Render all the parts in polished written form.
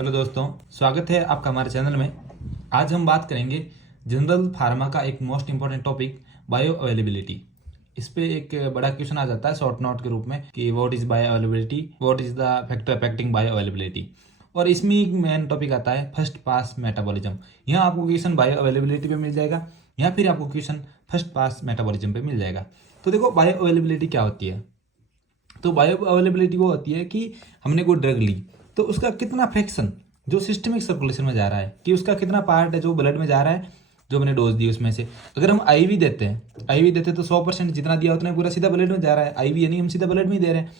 Hello दोस्तों, स्वागत है आपका हमारे चैनल में। आज हम बात करेंगे जनरल फार्मा का एक most important topic bio availability. इस पे एक बड़ा क्वेश्चन आ जाता है शॉर्ट नोट के रूप में कि what is bio availability, what is the factor affecting bio availability. और इसमें एक मेन टॉपिक आता है फर्स्ट पास मेटाबॉलिज्म। यहाँ आपको क्वेश्चन बायो अवेलेबिलिटी पे मिल जाएगा या फिर आपको क्वेश्चन फर्स्ट पास मेटाबॉलिज्म पे मिल जाएगा। तो देखो बायो अवेलेबिलिटी क्या होती है। तो बायो अवेलेबिलिटी वो होती है कि हमने कोई ड्रग ली तो उसका कितना फ्रैक्शन जो सिस्टमिक सर्कुलेशन में जा रहा है, कि उसका कितना पार्ट है जो ब्लड में जा रहा है, जो हमने डोज दी उसमें से। अगर हम आईवी देते हैं तो 100% जितना दिया उतना पूरा सीधा ब्लड में जा रहा है। आईवी यानी हम सीधा ब्लड में ही दे रहे हैं।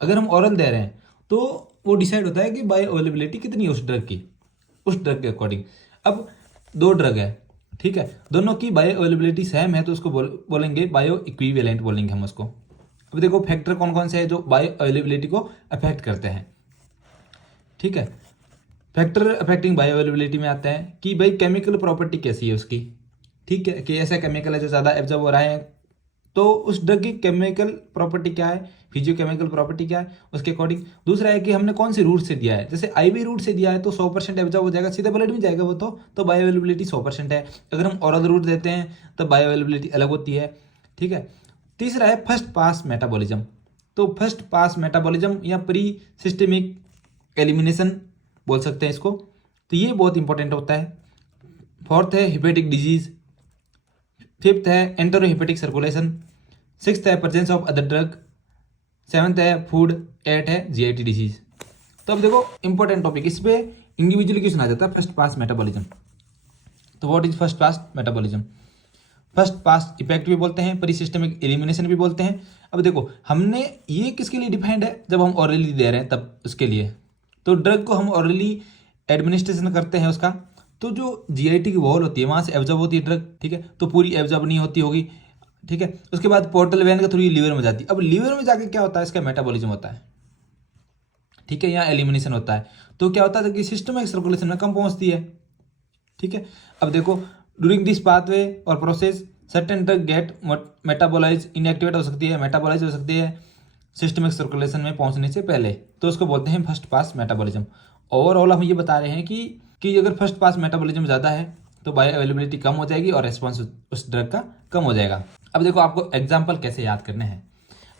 अगर हम ओरल दे रहे हैं तो वो डिसाइड होता है कि बायो अवेलेबिलिटी कितनी है उस ड्रग की, उस ड्रग के अकॉर्डिंग। अब दो ड्रग है, ठीक है, दोनों की बायो अवेलेबिलिटी सेम है तो उसको बोलेंगे बायो इक्विवेलेंट बोलेंगे हम उसको। अब देखो फैक्टर कौन कौन से हैं जो बायो अवेलेबिलिटी को अफेक्ट करते हैं, ठीक है। फैक्टर अफेक्टिंग बायो अवेलेबिलिटी में आता है कि भाई केमिकल प्रॉपर्टी कैसी है उसकी, ठीक है, कि ऐसा केमिकल है जो ज़्यादा एब्जॉर्ब हो रहा है तो उस ड्रग की केमिकल प्रॉपर्टी क्या है, फिजियोकेमिकल प्रॉपर्टी क्या है उसके अकॉर्डिंग। दूसरा है कि हमने कौन सी रूट से दिया है। जैसे आईवी रूट से दिया है तो 100% एब्जॉर्ब हो जाएगा, सीधे ब्लड में जाएगा वो तो बायो अवेलेबिलिटी 100% है। अगर हम ओरल रूट देते हैं तो बायो अवेलेबिलिटी अलग होती है, ठीक है। तीसरा है फर्स्ट पास मेटाबॉलिज्म। तो फर्स्ट पास मेटाबॉलिज्म या प्री सिस्टमिक एलिमिनेशन बोल सकते हैं इसको। तो ये बहुत इंपॉर्टेंट होता है। फोर्थ है हिपेटिक डिजीज। फिफ्थ है एंटेरो हिपेटिक सर्कुलेशन। सिक्स्थ है presence of other drug. Seventh है फूड। एट है जीआईटी डिजीज। तो अब देखो इंपॉर्टेंट टॉपिक, इस पे इंडिविजुअली क्वेश्चन आ जाता है फर्स्ट पास मेटाबॉलिज्म। तो what is first pass metabolism. First pass effect भी बोलते हैं, परिसिस्टमिक एलिमिनेशन भी बोलते हैं। अब देखो हमने ये किसके लिए डिफाइंड है, जब हम ऑरली दे रहे हैं तब उसके लिए। तो ड्रग को हम ऑरली एडमिनिस्ट्रेशन करते हैं उसका, तो जो जीआईटी की वॉल होती है वहाँ से एब्जॉर्ब होती है ड्रग, ठीक है, तो पूरी एब्जॉर्ब नहीं होती होगी, ठीक है। उसके बाद पोर्टल वैन के थ्रू लीवर में जाती है। अब लीवर में जाके क्या होता है, इसका मेटाबॉलिज्म होता है, ठीक है, यहाँ एलिमिनेशन होता है। तो क्या होता है कि सिस्टमिक सर्कुलेशन में कम पहुँचती है, ठीक है। अब देखो ड्यूरिंग दिस पाथवे और process certain drug get metabolize inactivate हो सकती है, मेटाबोलाइज हो सकती है सिस्टमिक सर्कुलेशन में पहुंचने से पहले, तो उसको बोलते हैं फर्स्ट पास मेटाबॉलिज्म। ओवरऑल हम ये बता रहे हैं कि अगर फर्स्ट पास मेटाबॉलिज्म ज़्यादा है तो बायो अवेलेबिलिटी कम हो जाएगी और रेस्पॉन्स उस ड्रग का कम हो जाएगा। अब देखो आपको एग्जाम्पल कैसे याद करने हैं।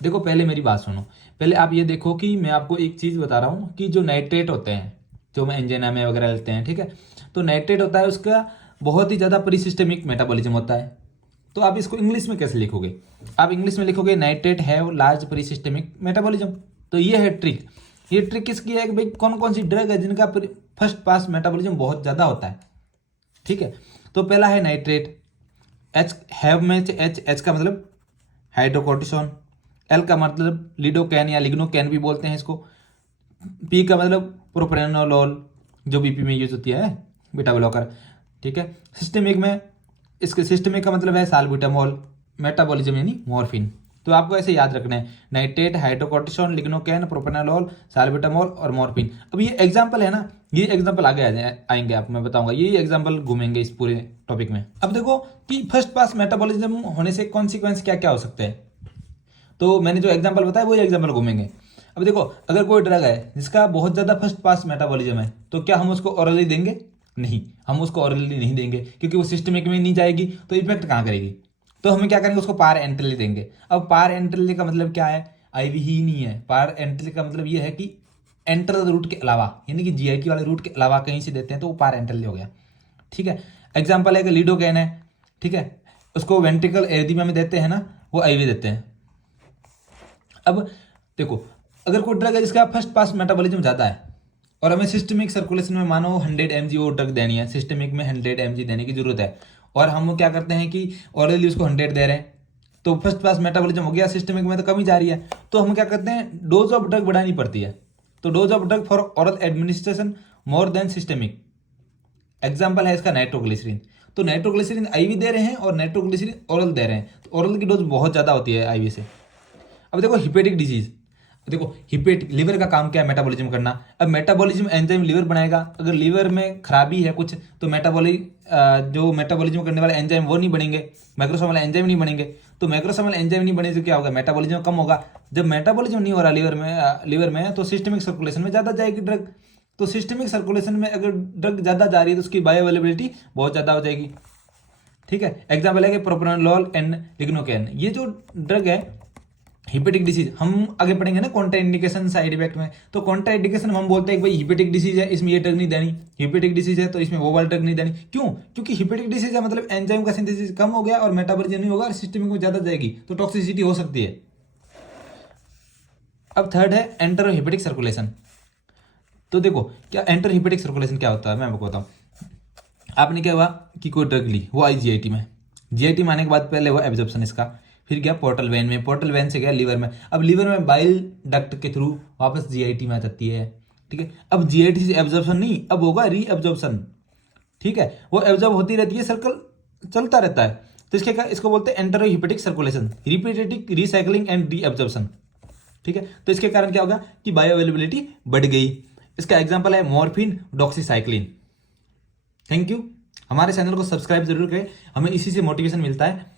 देखो पहले मेरी बात सुनो, पहले आप ये देखो कि मैं आपको एक चीज़ बता रहा हूँ कि जो नाइट्रेट होते हैं जो हम एंजाइना में वगैरह लेते हैं, ठीक है, तो नाइट्रेट होता है उसका बहुत ही ज़्यादा परिसिस्टमिक मेटाबॉलिज्म होता है। तो आप इसको इंग्लिश में कैसे लिखोगे, आप इंग्लिश में लिखोगे नाइट्रेट हैव लार्ज परिसिस्टमिक मेटाबॉलिज्म। तो ये है ट्रिक। ये ट्रिक किसकी है कि भाई कौन कौन सी ड्रग है जिनका फर्स्ट पास मेटाबॉलिज्म बहुत ज़्यादा होता है, ठीक है। तो पहला है नाइट्रेट। एच हैव में एच का मतलब हाइड्रोकोर्टिसोन, एल का मतलब लिडोकैन या लिग्नोकैन भी बोलते हैं इसको, पी का मतलब प्रोप्रेनोलोल जो बीपी में यूज होती है, बीटा ब्लॉकर, ठीक है। सिस्टमिक में इसके सिस्टमिक का मतलब है साल्ब्यूटामोल, मेटाबॉलिज्म यानी मॉर्फिन। तो आपको ऐसे याद रखना है नाइट्रेट, हाइड्रोकोर्टिसोन, लिग्नोकैन, प्रोप्रेनोलोल, साल्ब्यूटामोल और मॉर्फिन। अब ये एग्जांपल है ना, ये एग्जांपल आगे आएंगे, आप मैं बताऊंगा, ये एग्जांपल घूमेंगे इस पूरे टॉपिक में। अब देखो कि फर्स्ट पास मेटाबॉलिज्म होने से कॉन्सिक्वेंस क्या क्या हो सकते हैं। तो मैंने जो एग्जांपल बताया वही एग्जांपल घूमेंगे। अब देखो अगर कोई ड्रग है जिसका बहुत ज़्यादा फर्स्ट पास मेटाबॉलिज्म है तो क्या हम उसको ऑरली देंगे, नहीं, हम उसको ऑरली नहीं देंगे क्योंकि वो सिस्टमिक में नहीं जाएगी तो इफेक्ट कहाँ करेगी। तो हमें क्या करेंगे, उसको पार एंट्रली देंगे। अब पार एंट्रली का मतलब क्या है, आईवी ही नहीं है। पार एंट्रली का मतलब ये है कि एंटर रूट के अलावा, यानी कि जीआईटी वाले रूट के अलावा कहीं से देते हैं तो वो पार एंट्रली हो गया, ठीक है। एग्जाम्पल है कि लिडोकैन है, ठीक है, उसको वेंट्रिकल एरिथमिया में देते हैं ना, वो आईवी देते हैं। अब देखो अगर कोई ड्रग है जिसका फर्स्ट पास मेटाबॉलिज्म ज़्यादा है और हमें सिस्टमिक सर्कुलेशन में मानो 100 mg वो ड्रग देनी है, सिस्टमिक में 100 mg देने की जरूरत है, और हम क्या करते हैं कि ऑरली उसको 100 दे रहे हैं, तो फर्स्ट पास मेटाबॉलिज्म हो गया, सिस्टमिक में तो कमी जा रही है, तो हम क्या करते हैं डोज ऑफ ड्रग बढ़ानी पड़ती है। तो dose of drug for oral administration more than systemic. Example है इसका नाइट्रोग्लिसरीन। तो नाइट्रोग्लिसरीन आईवी दे रहे हैं और नाइट्रोग्लिसरीन ओरल दे रहे हैं, तो ओरल की डोज बहुत ज़्यादा होती है आईवी से। अब देखो हिपेटिक डिजीज, देखो हिपेटिक लिवर का काम क्या है, मेटाबॉलिज्म करना। अब मेटाबॉलिज्म एंजाइम लिवर बनाएगा, अगर लिवर में खराबी है कुछ तो जो मेटाबॉलिज्म करने वाले एंजाइम वो नहीं बनेंगे, मैक्रोसोमल एंजाइम नहीं बनेंगे। तो मैक्रोसोमल एंजाइम नहीं बने तो क्या होगा, मेटाबॉलिज्म कम होगा। जब मेटाबॉलिज्म नहीं हो रहा लिवर में तो सिस्टमिक सर्कुलेशन में ज़्यादा जाएगी ड्रग। तो सिस्टमिक सर्कुलेशन में अगर ड्रग ज़्यादा जा रही है तो उसकी बायो अवेलेबिलिटी बहुत ज़्यादा हो जाएगी। ठीक है, एग्जाम्पल है कि प्रोप्रानोलोल एंड लिग्नोकेन, ये जो ड्रग है हिपेटिक डिसीज, हम आगे पढ़ेंगे ना कॉन्ट्रा इंडिकेशन साइड इफेक्ट में। तो कॉन्ट्रा इंडिकेशन हम बोलते हैं कि भाई हिपेटिक डिसीज है, इसमें ये ड्रग नहीं देनी, हिपेटिक डिसीज है तो इसमें वो वाला ड्रग नहीं देनी। क्यों? क्योंकि हिपेटिक डिसीज है मतलब एंजाइम का सिंथेसिस कम हो गया और मेटाबॉलिज्म नहीं होगा और सिस्टमिक में ज्यादा जाएगी तो टॉक्सिसिटी हो सकती है। अब थर्ड है एंटर हिपेटिक सर्कुलेशन। तो देखो क्या एंटर हिपेटिक सर्कुलेशन क्या होता है, मैं आपको बताऊं। आपने क्या हुआ कि कोई ड्रग ली, वो आई जीआईटी में, जीआईटी में आने के बाद पहले हुआ एब्जॉर्प्शन इसका, फिर गया पोर्टल वेन में, पोर्टल वेन से गया लीवर में, अब लीवर में बाइल डक्ट के थ्रू वापस जीआईटी में आ जाती है। ठीक है, अब जीआईटी से एब्जॉर्प्शन नहीं, अब होगा री एब्जॉर्प्शन। ठीक है, वो एब्जॉर्ब होती रहती है, सर्कल चलता रहता है। तो इसको बोलते हैं enter hepatic circulation, repetitive recycling and re absorption. ठीक है, तो इसके कारण क्या होगा कि बायो अवेलेबिलिटी बढ़ गई। इसका एग्जाम्पल है मॉर्फिन, डॉक्सीसाइक्लिन। थैंक यू, हमारे चैनल को सब्सक्राइब जरूर करें, हमें इसी से मोटिवेशन मिलता है।